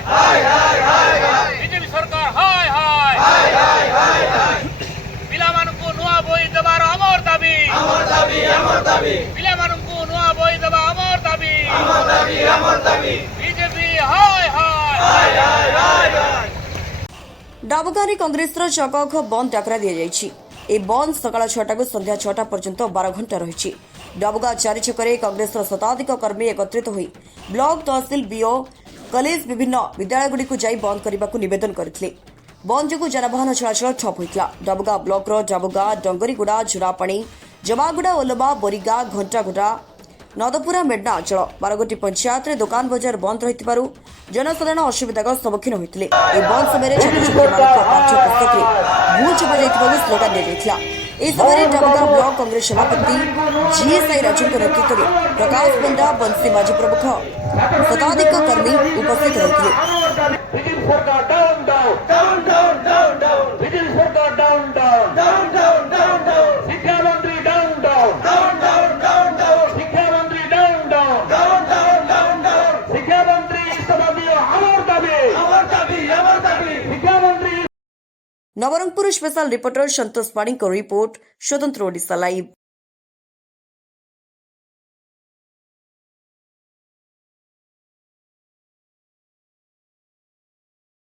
BJP सरकार हाय हाय पिलामानंकु नुआ बोई देबार अमर दाबी पिलामानंकु नुआ बोई देबा अमर दाबी बीजेपी हाय हाय डाबुगारी कांग्रेस चकअख बंद डाकरा दि जाइछि। ए बंद सकाळ 6टा को संध्या 6टा पर्यंत 12 घंटा रही। डाबुगा चारि छकरे कांग्रेस शताधिक कर्मी एकत्रित होई ब्लॉक तहसिल बीओ कॉलेज विभिन्न विद्यालयगुड़ी जाई बंद करने को निवेदन करथिले। बंद जो जानवाहन चलाचल ठप होता। डाबुगा ब्लॉक डाबुगा डंगरीगुड़ा झुरापाणी जमागुड़ा ओलबा बोरीगा घंटागुड़ा नदपुरा मेडना अंचल 12 पंचायत में दुकान बजार बंद रही जनसाधारण असुविधार सम्मुखीन होते। बंद समय छात्रछात्री पाठ्यपुस्तक भूल छपा स्लोगान दिया। इस समय डाबुगा ब्लॉक कांग्रेस सभापति जीएसआई राजू नेतृत्व में प्रकाश पंडा बंसी माझी प्रमुख शताधिक कर्मी उपस्थित होते। नवरंगपुर स्पेशल रिपोर्टर संतोष पाणी को रिपोर्ट स्वतंत्र ओडिशा लाइव।